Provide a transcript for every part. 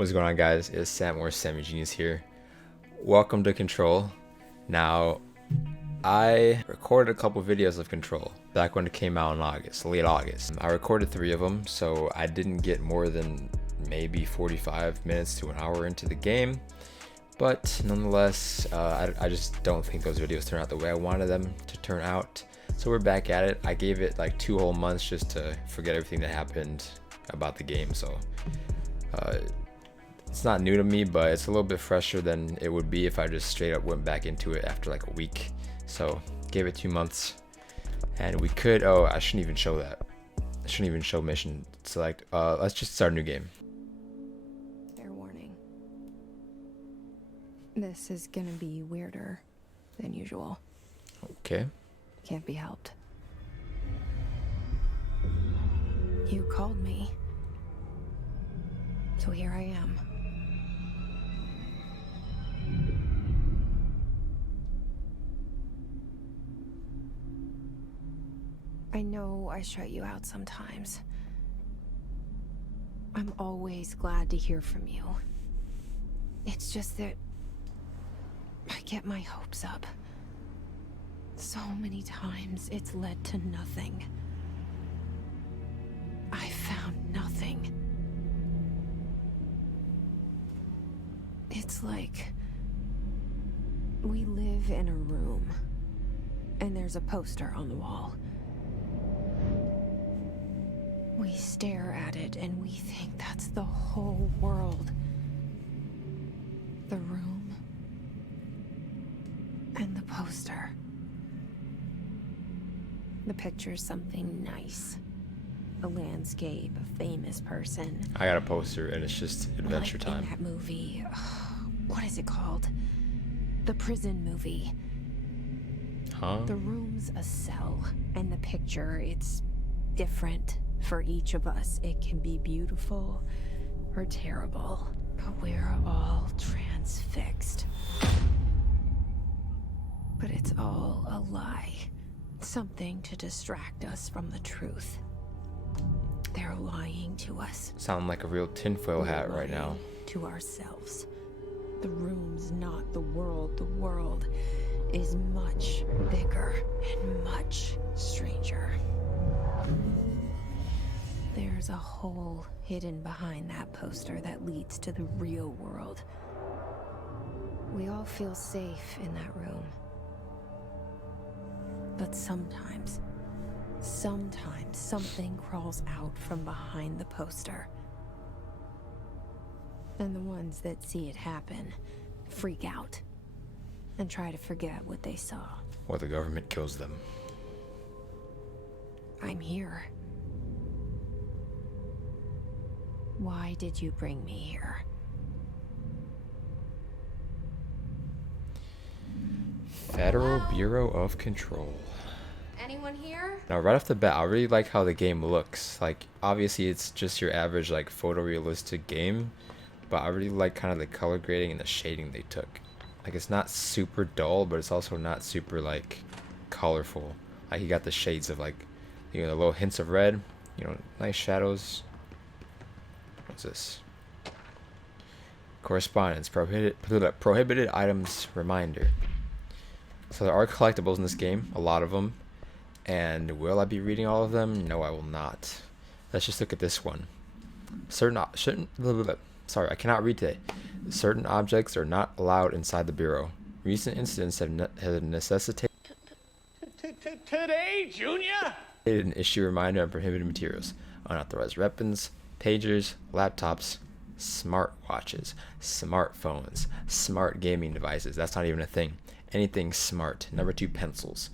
What's going on, guys? It's Sam or Sammy Genius here. Welcome to Control. Now, I recorded a couple videos of Control back when it came out in August, late August. I recorded 3 of them, so I didn't get more than maybe 45 minutes to an hour into the game. But nonetheless, I just don't think those videos turned out the way I wanted them to turn out. So we're back at it. I gave it like 2 whole months just to forget everything that happened about the game. So it's not new to me, but it's a little bit fresher than it would be if I just straight up went back into it after like a week. So gave it 2 months, and we could, I shouldn't even show that. I shouldn't even show mission select. Let's just start a new game. Fair warning. This is gonna be weirder than usual. Okay. Can't be helped. You called me. So here I am. I know I shut you out sometimes. I'm always glad to hear from you. It's just that I get my hopes up. So many times it's led to nothing. I found nothing. It's like we live in a room, and there's a poster on the wall. We stare at it and we think that's the whole world. The room and the poster. The picture's something nice. A landscape, a famous person. I got a poster and it's just Adventure Like Time. in that movie, what is it called? The prison movie. Huh? The room's a cell, and the picture, it's different for each of us. It can be beautiful or terrible, but we're all transfixed. But it's all a lie. Something to distract us from the truth. They're lying to us. Sound like a real tinfoil hat right now. To ourselves. The room's not the world. The world is much bigger and much stranger. There's a hole hidden behind that poster that leads to the real world. We all feel safe in that room. But sometimes something crawls out from behind the poster. And the ones that see it happen freak out and try to forget what they saw. Or the government kills them. I'm here. Why did you bring me here? Federal Bureau of Control. Anyone here? Now, right off the bat, I really like how the game looks. Like, obviously, it's just your average, like, photorealistic game, but I really like kind of the color grading and the shading they took. Like, it's not super dull, but it's also not super, like, colorful. Like, you got the shades of, like, you know, the little hints of red, you know, nice shadows. What's this? Correspondence, prohibited items reminder. So there are collectibles in this game, a lot of them. And will I be reading all of them? No, I will not. Let's just look at this one. Sorry, I cannot read today. Certain objects are not allowed inside the Bureau. Recent incidents have necessitated Today, Junior? an issue reminder on prohibited materials. Unauthorized weapons, pagers, laptops, smartwatches, smartphones, smart gaming devices. That's not even a thing. Anything smart. Number 2, pencils.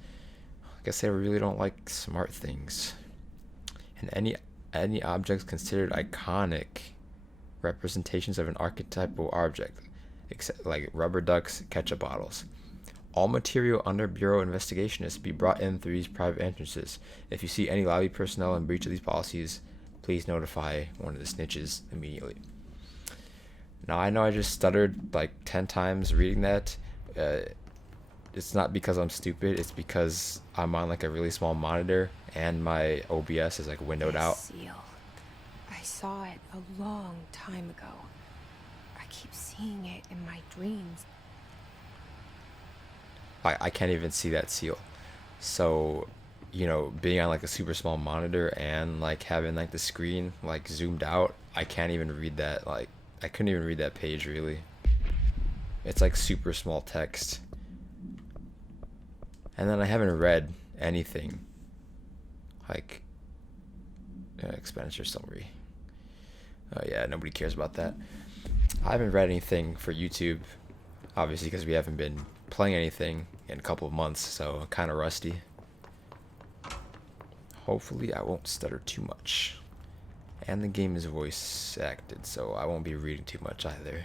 I guess they really don't like smart things. And any objects considered iconic representations of an archetypal object, except like rubber ducks, ketchup bottles. All material under Bureau investigation is to be brought in through these private entrances. If you see any lobby personnel in breach of these policies, please notify one of the snitches immediately. Now, I know I just stuttered like 10 times reading that. It's not because I'm stupid, it's because I'm on like a really small monitor and my OBS is like windowed out. Seal. I saw it a long time ago. keep seeing it in my dreams. I can't even see that seal. So, you know, being on like a super small monitor and like having like the screen like zoomed out, I can't even read that. Like, I couldn't even read that page really. It's like super small text. And then I haven't read anything like expenditure summary. Oh yeah, nobody cares about that. I haven't read anything for YouTube, obviously, because we haven't been playing anything in a couple of months, so I'm kind of rusty. Hopefully I won't stutter too much. And the game is voice acted, so I won't be reading too much either.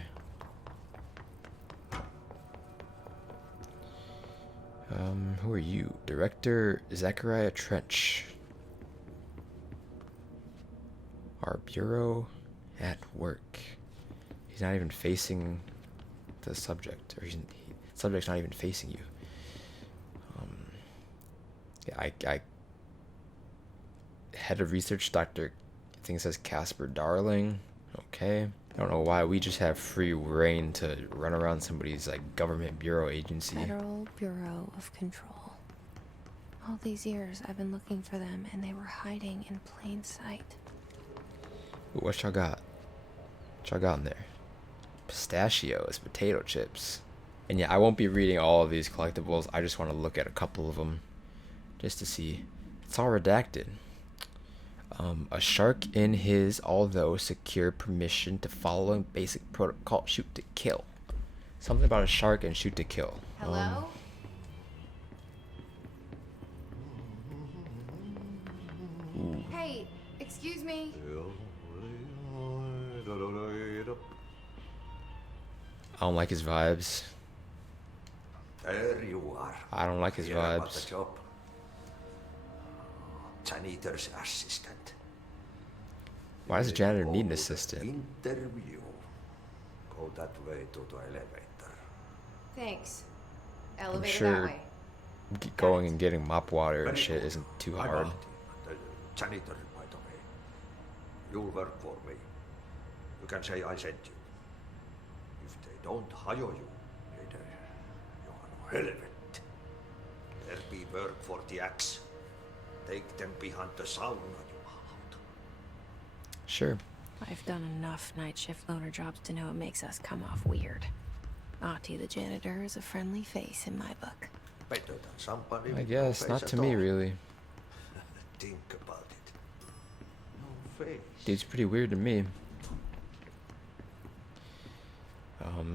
Who are you? Director Zachariah Trench. Our bureau at work. He's not even facing the subject, or the subject's not even facing you. Yeah, I head of research, Dr. I think it says Casper Darling. Okay. I don't know why we just have free reign to run around somebody's like government bureau agency. Federal Bureau of Control. All these years I've been looking for them and they were hiding in plain sight. Ooh, what y'all got? What y'all got in there? Pistachios, potato chips. And yeah, I won't be reading all of these collectibles. I just want to look at a couple of them just to see. It's all redacted. A shark in his, although secure permission to following basic protocol, shoot to kill. Something about a shark and shoot to kill. Hello? Hey, excuse me. I don't like his vibes. There you are. I don't like his Hear about vibes. the job? Janitor's assistant. Why does the janitor need an assistant? Interview. Go that way to the elevator. Thanks. Elevator sure that way. Going and getting mop water and Very shit good. isn't too I'm hard. Ahti, the janitor, by the way. You'll work for me. You can say I sent you. If they don't hire you, later, you are no relevant. There be work for the axe. Take them behind the sauna, you out. Sure. I've done enough night shift loner jobs to know it makes us come off weird. Ahti the janitor is a friendly face in my book. Better than somebody I with guess, no not face to at me all. really. Think about it. No face. Dude's pretty weird to me.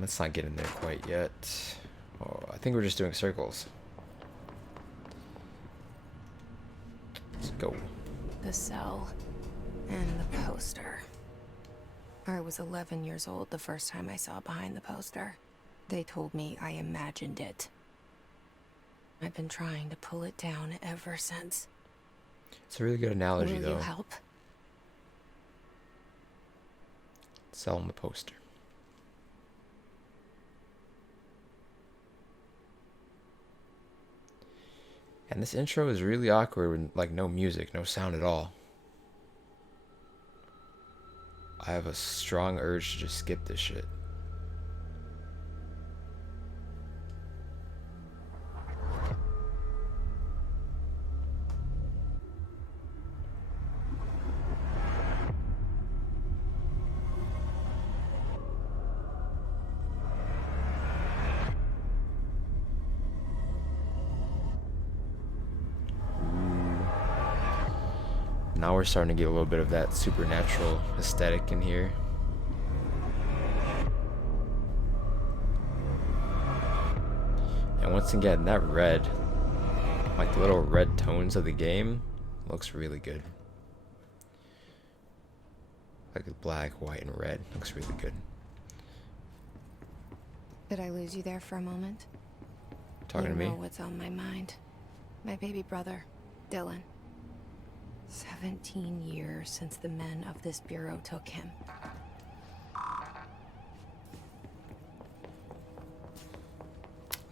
Let's not get in there quite yet. Oh, I think we're just doing circles. Let's go. The cell. And the poster. I was 11 years old the first time I saw behind the poster. They told me I imagined it. I've been trying to pull it down ever since. It's a really good analogy Will though. you help? Sell him the poster. And this intro is really awkward with like no music, no sound at all. I have a strong urge to just skip this shit. Now we're starting to get a little bit of that supernatural aesthetic in here. And once again, that red, like the little red tones of the game, looks really good. Like the black, white, and red looks really good. Did I lose you there for a moment? Talking to You me? know what's on my mind. My baby brother, Dylan. 17 years since the men of this bureau took him.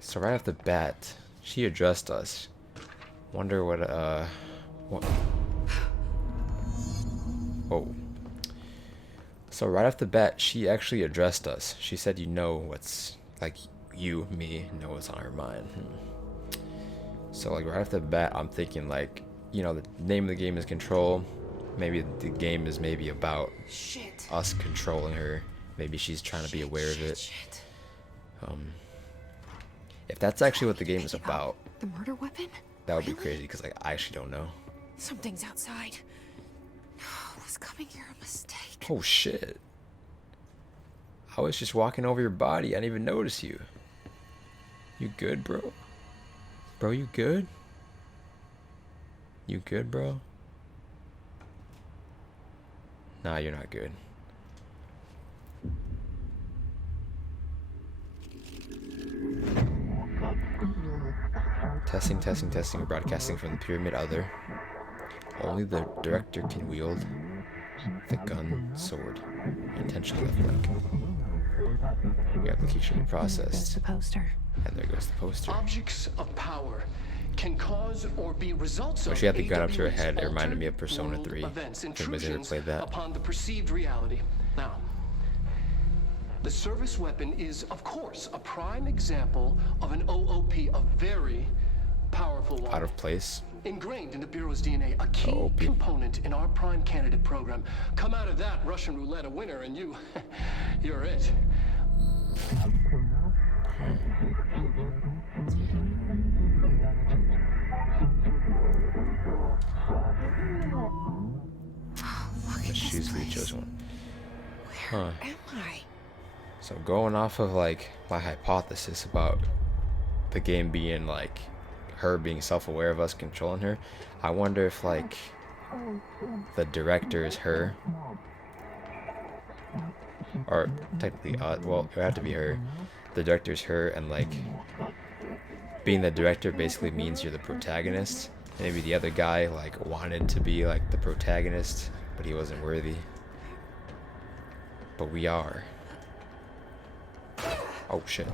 So right off the bat, she addressed us. Wonder what Whoa. So right off the bat, she actually addressed us. She said, "You know what's like you, me, know what's on her mind." So like right off the bat, I'm thinking like, you know, the name of the game is Control. Maybe the game is maybe about Shit. us controlling her. Maybe she's trying to be aware of it. Shit. If that's actually what the game is Pick it up. about, The murder weapon? that would be Really? crazy because like I actually don't know. Something's outside. Was coming here a mistake? Oh shit. I was just walking over your body. I didn't even notice you. You good, bro? Bro, you good? You good, bro? Nah, you're not good. Testing, testing, testing. We're broadcasting from the Pyramid Other. Only the director can wield the gun, sword, intentionally left click. The application There's processed. the poster. And there goes the poster. Objects of power can cause or be results When of she had the gun up to her AWE's head, it reminded me of altered Persona world 3. events, If anybody's ever intrusions played that. upon the perceived reality. Now, the service weapon is, of course, a prime example of an OOP, a very powerful one. Out of place. Ingrained in the Bureau's DNA, a key OOP. component in our prime candidate program. Come out of that Russian roulette a winner, and you're it. The shoes for the chosen one. Huh. Am I? So going off of like my hypothesis about the game being like her being self-aware of us controlling her, I wonder if like the director is her, or technically well, it would have to be her. The director's her, and like being the director basically means you're the protagonist. Maybe the other guy like wanted to be like the protagonist, but he wasn't worthy. But we are. Oh shit.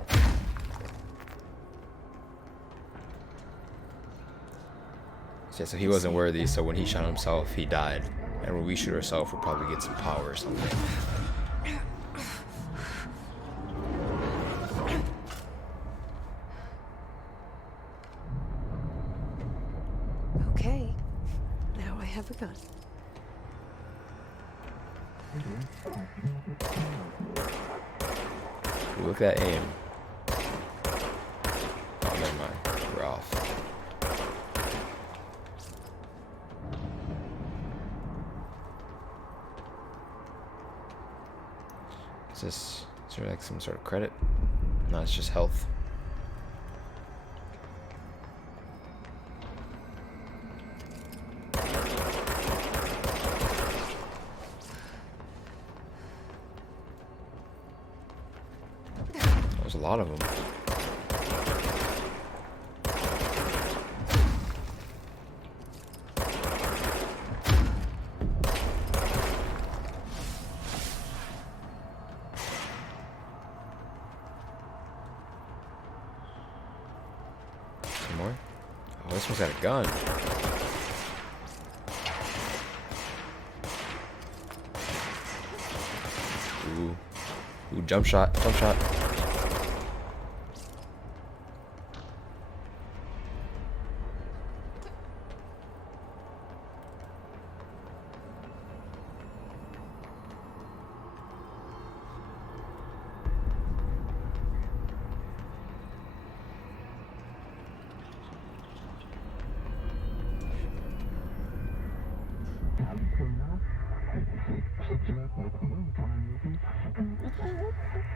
Yeah, so he wasn't worthy, so when he shot himself, he died. And when we shoot ourselves, we'll probably get some power or something. Okay. Now I have a gun. Ooh, look at that aim. Oh, never mind. We're off. Is there like some sort of credit? No, it's just health. There's a lot of them. Some more? Oh, this one's got a gun. Ooh. Ooh, jump shot, jump shot.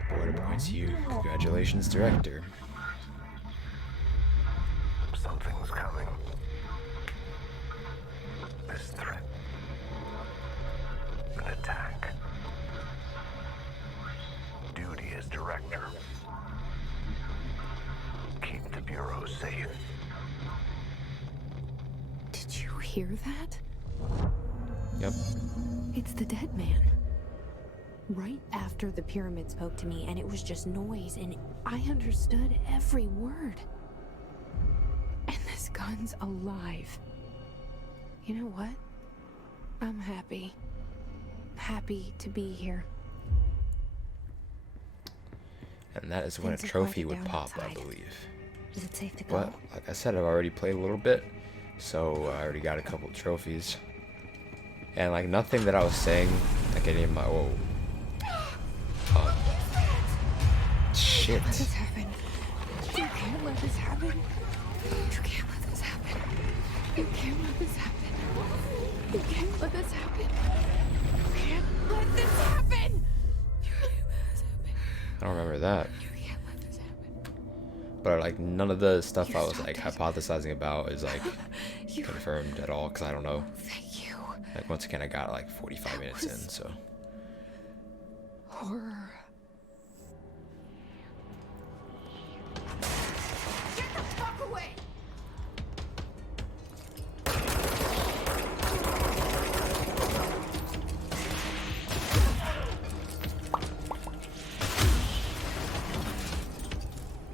Board appoints you. Congratulations, director. Something's coming. This threat. An attack. Duty as director. Keep the Bureau safe. Did you hear that? Yep. It's the dead man. Right after the pyramid spoke to me, and it was just noise, and I understood every word. And this gun's alive. You know what? I'm happy. Happy to be here. And that is when a Things are trophy quieted would down pop, I outside. believe. Is it safe to go? But like I said, I've already played a little bit, so I already got a couple trophies. And like nothing that I was saying, like any of my shit. Let this happen. You can't let this happen. You can't let this happen. You can't let this happen. You can't let this happen. You can't let this happen. You can't let this happen. I don't remember that. You can't let this happen. But like none of the stuff You I was stopped like it. hypothesizing about is like You. confirmed at all, because I don't know. Thank you. Like once again, I got like 45 minutes in, so. Horror. Get the fuck away!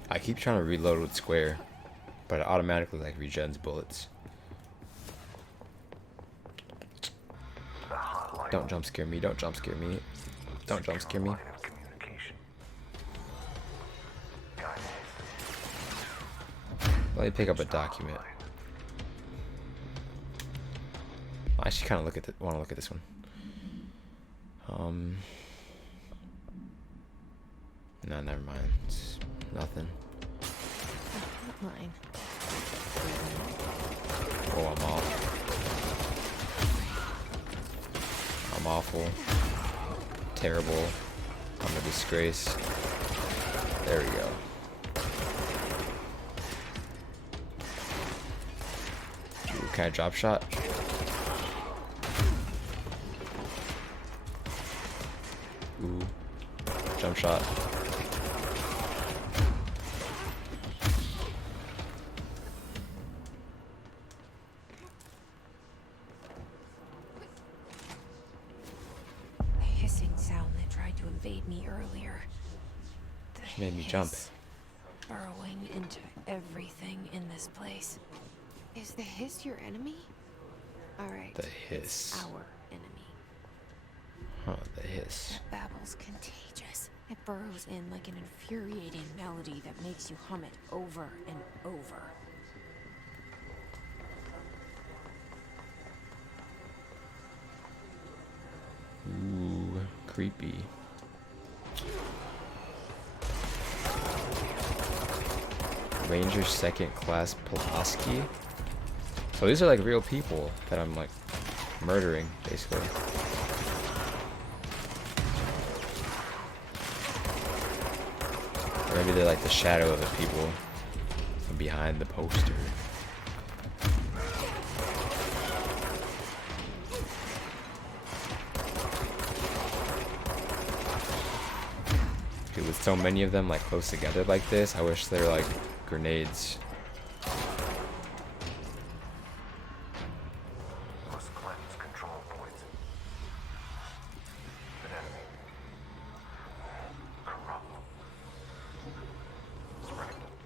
I keep trying to reload with square, but it automatically like regens bullets. The hotline. Don't jump scare me, don't jump scare me. Don't jump scare me. Line of communication. Guidance. Let me pick up a document. I should kind of look at want to look at this one. No, never mind. It's nothing. Not mine. Oh, I'm off. I'm awful. Terrible. I'm a disgrace. There we go. Ooh, can I drop shot? Ooh. Jump shot. The hissing sound that tried to invade me earlier. The Made me jump. hiss burrowing into everything in this place. Is the hiss your enemy? Alright. The hiss. Our enemy. Huh, the hiss. That babble's contagious. It burrows in like an infuriating melody that makes you hum it over and over. Ooh, creepy. Ranger second class Pulaski. So these are like real people that I'm like murdering, basically. Or maybe they're like the shadow of the people from behind the poster. Dude, with so many of them like close together like this, I wish they're like grenades. Must cleanse control points. An enemy. Corrupt.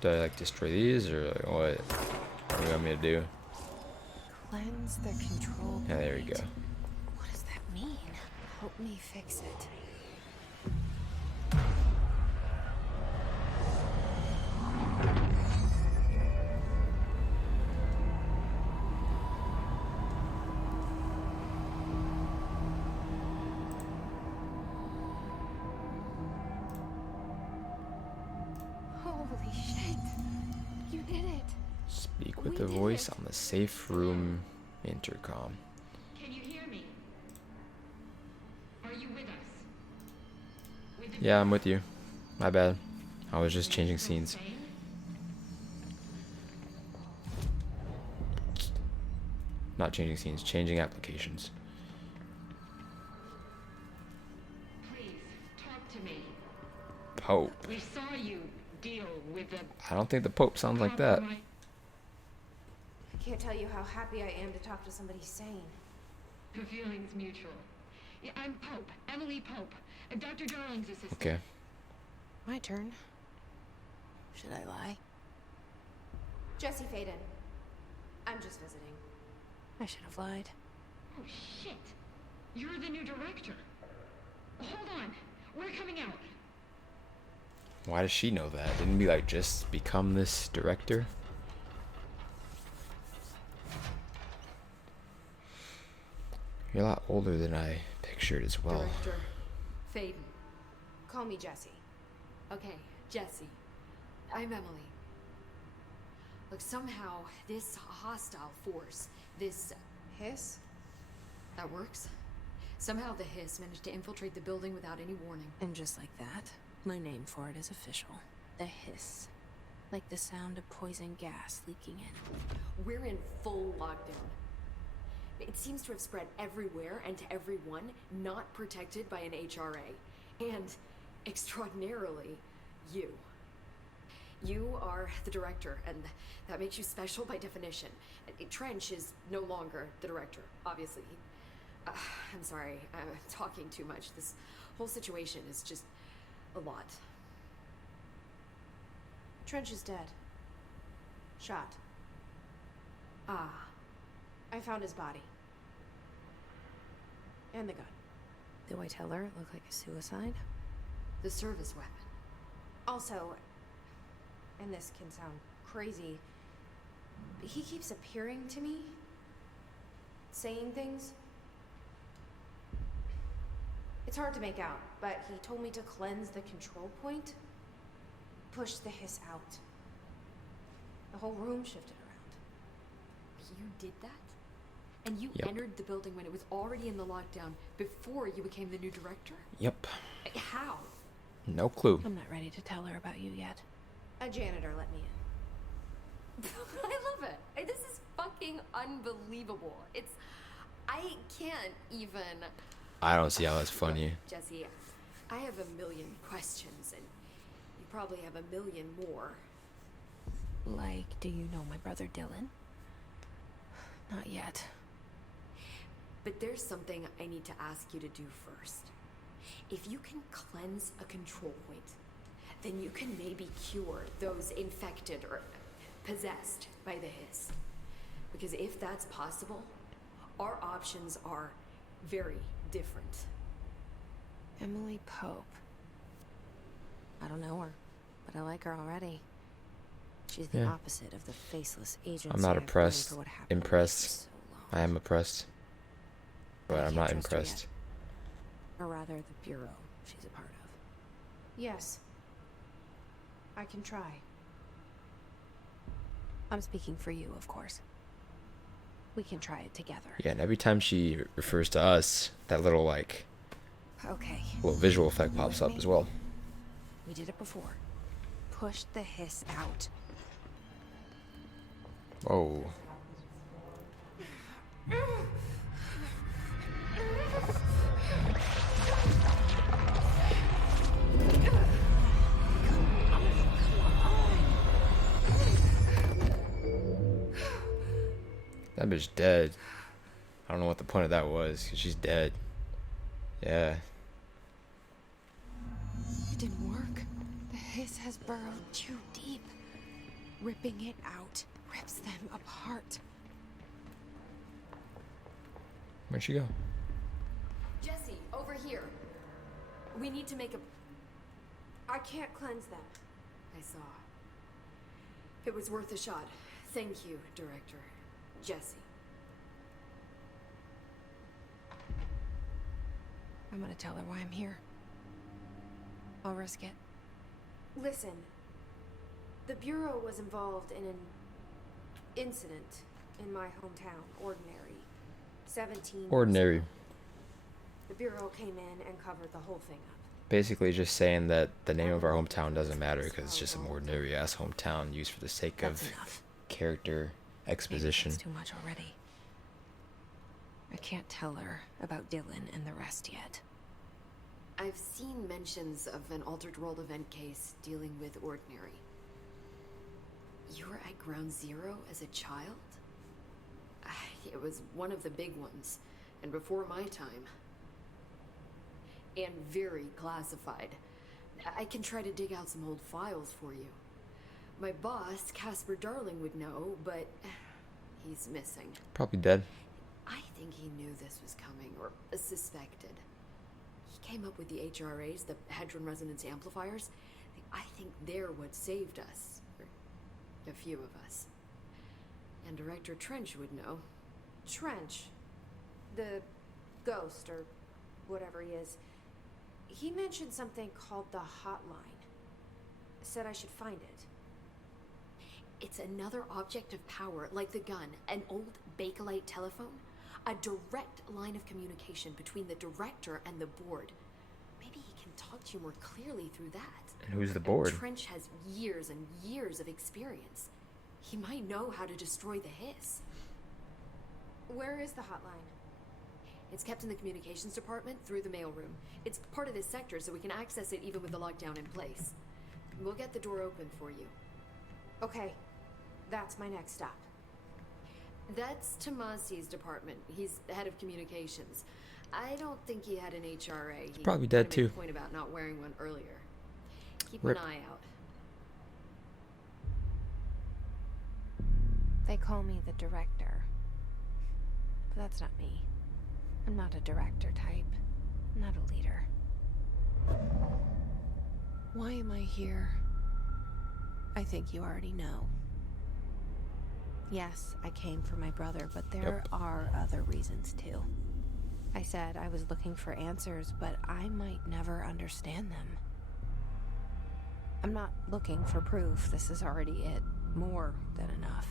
Do I like destroy these or like, what? What do you want me to do? Cleanse the control Yeah, there we point. go. What does that mean? Help me fix it. Holy shit. You did it. Speak with We the did voice it. on the safe room intercom. Can you hear me? Are you with us? With the Yeah, I'm with you. My bad. I was just changing scenes. Same? Not changing scenes, changing applications. Please, talk to me. Pope. We saw you deal with the I don't think the Pope sounds like that. compromise- I can't tell you how happy I am to talk to somebody sane. The feeling's mutual. Yeah, I'm Pope, Emily Pope, Dr. Darling's assistant. Okay. My turn. Should I lie? Jesse Faden. I'm just visiting. I should have lied. Oh, shit. You're the new director. Hold on. We're coming out. Why does she know that? Didn't we like just become this director? You're a lot older than I pictured as well. Director Faden. Call me Jesse. Okay, Jesse. I'm Emily. Look, somehow this hostile force, this Hiss? that works. Somehow the Hiss managed to infiltrate the building without any warning. And just like that, my name for it is official. The hiss. Like the sound of poison gas leaking in. We're in full lockdown. It seems to have spread everywhere and to everyone not protected by an HRA. And, extraordinarily, you. You are the director, and that makes you special by definition. Trench is no longer the director, obviously. I'm sorry, I'm talking too much. This whole situation is just a lot. Trench is dead. Shot. Ah, I found his body. And the gun. Do I tell her it looked like a suicide? the service weapon. Also, and this can sound crazy, but he keeps appearing to me, saying things. It's hard to make out, but he told me to cleanse the control point, push the hiss out. The whole room shifted around. You did that? And you Yep. entered the building when it was already in the lockdown before you became the new director? Yep. How? No clue. I'm not ready to tell her about you yet. A janitor let me in. I love it. This is fucking unbelievable. I can't even. I don't see how that's funny. Jesse, I have a million questions, and you probably have a million more. Like, do you know my brother Dylan? Not yet. But there's something I need to ask you to do first. If you can cleanse a control point, then you can maybe cure those infected or possessed by the hiss. Because if that's possible, our options are very different. Emily Pope. I don't know her, but I like her already. She's the Yeah. opposite of the faceless agency. I'm not I've blamed oppressed. for what happened to me for Impressed. so long. I am oppressed. But I I'm can't not trust her impressed. yet. Or rather, the bureau she's a part of. Yes. I can try. I'm speaking for you, of course. We can try it together. Yeah, and every time she refers to us, that little like Okay. little visual effect pops up as well. We did it before. Push the hiss out. Whoa. That bitch dead. I don't know what the point of that was, 'cause she's dead. Yeah. It didn't work. The hiss has burrowed too deep. Ripping it out rips them apart. Where'd she go? Jesse, over here. We need to make a. I can't cleanse them. I saw. It was worth a shot. Thank you, Director. Jesse. I'm gonna tell her why I'm here. I'll risk it. Listen, the Bureau was involved in an incident in my hometown, Ordinary. 17 years Ordinary. ago. The Bureau came in and covered the whole thing up. Basically just saying that the name of our hometown doesn't matter because it's just some ordinary ass hometown used for the sake That's of enough. character Maybe exposition. that's too much already. I can't tell her about Dylan and the rest yet. I've seen mentions of an Altered World event case dealing with Ordinary. You were at Ground Zero as a child? It was one of the big ones, and before my time. And very classified. I can try to dig out some old files for you. My boss, Casper Darling, would know, but he's missing. Probably dead. I think he knew this was coming, or suspected. He came up with the HRAs, the Hadron Resonance Amplifiers. I think they're what saved us. Or a few of us. And Director Trench would know. Trench. The ghost, or whatever he is. He mentioned something called the hotline. Said I should find it. It's another object of power, like the gun, an old Bakelite telephone. A direct line of communication between the director and the board. Maybe he can talk to you more clearly through that. And who's the board? Trench has years and years of experience. He might know how to destroy the hiss. Where is the hotline? It's kept in the communications department through the mailroom. It's part of this sector, so we can access it even with the lockdown in place. We'll get the door open for you. Okay, that's my next stop. That's Tomasi's department. He's the head of communications. I don't think he had an HRA. He probably dead kinda made too. a point about not wearing one earlier. Keep Rip. an eye out. They call me the director. But that's not me. I'm not a director type. I'm not a leader. Why am I here? I think you already know. Yes, I came for my brother, but there are other reasons too. I said I was looking for answers, but I might never understand them. I'm not looking for proof. This is already it. More than enough.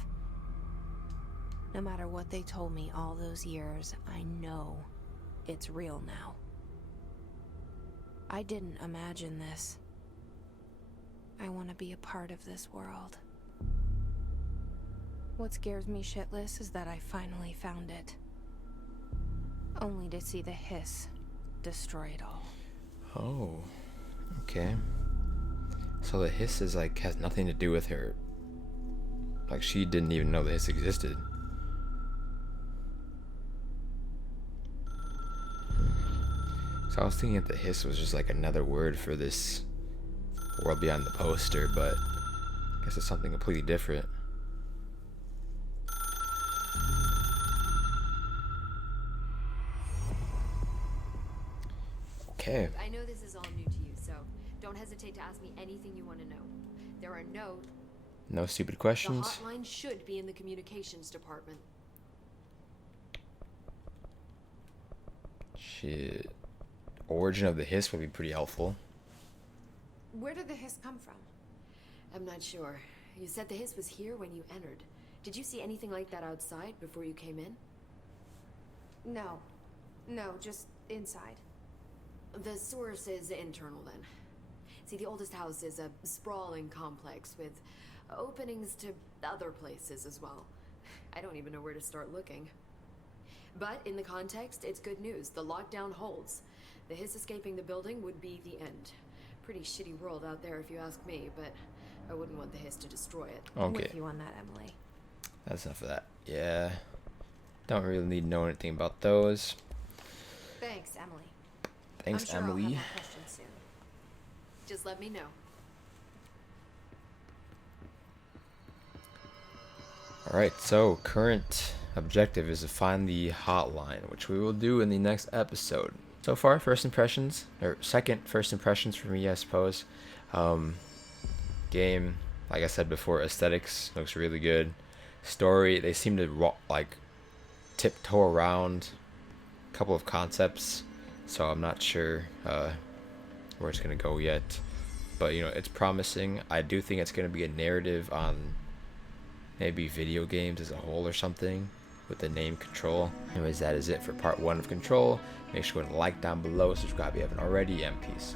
No matter what they told me all those years, I know it's real now. I didn't imagine this. I want to be a part of this world. What scares me shitless is that I finally found it. Only to see the hiss destroy it all. Oh, okay. So the hiss is like has nothing to do with her. Like she didn't even know the hiss existed. So I was thinking that the hiss was just like another word for this world beyond the poster, but I guess it's something completely different. Okay. I know this is all new to you, so don't hesitate to ask me anything you want to know. There are No stupid The questions. hotline should be in the communications department. Shit. Origin of the hiss would be pretty helpful. Where did the hiss come from? I'm not sure. You said the hiss was here when you entered. Did you see anything like that outside before you came in? No. No, just inside. The source is internal then. See, the oldest house is a sprawling complex with openings to other places as well. I don't even know where to start looking. But in the context, it's good news. The lockdown holds. The hiss escaping the building would be the end. Pretty shitty world out there if you ask me, but I wouldn't want the hiss to destroy it. I'm Okay. with you on that, Emily. That's enough of that. Yeah. Don't really need to know anything about those. Thanks, Emily. Thanks, I'm sure Emily. I'll have more questions soon. Just let me know. Alright, so current objective is to find the hotline, which we will do in the next episode. So far, first impressions, or second first impressions for me, I suppose. Game, like I said before, aesthetics looks really good. Story, they seem to like tiptoe around a couple of concepts, so I'm not sure where it's gonna go yet. But you know, it's promising. I do think it's gonna be a narrative on maybe video games as a whole or something with the name Control. Anyways, that is it for part 1 of Control. Make sure to like down below, subscribe if you haven't already, and peace.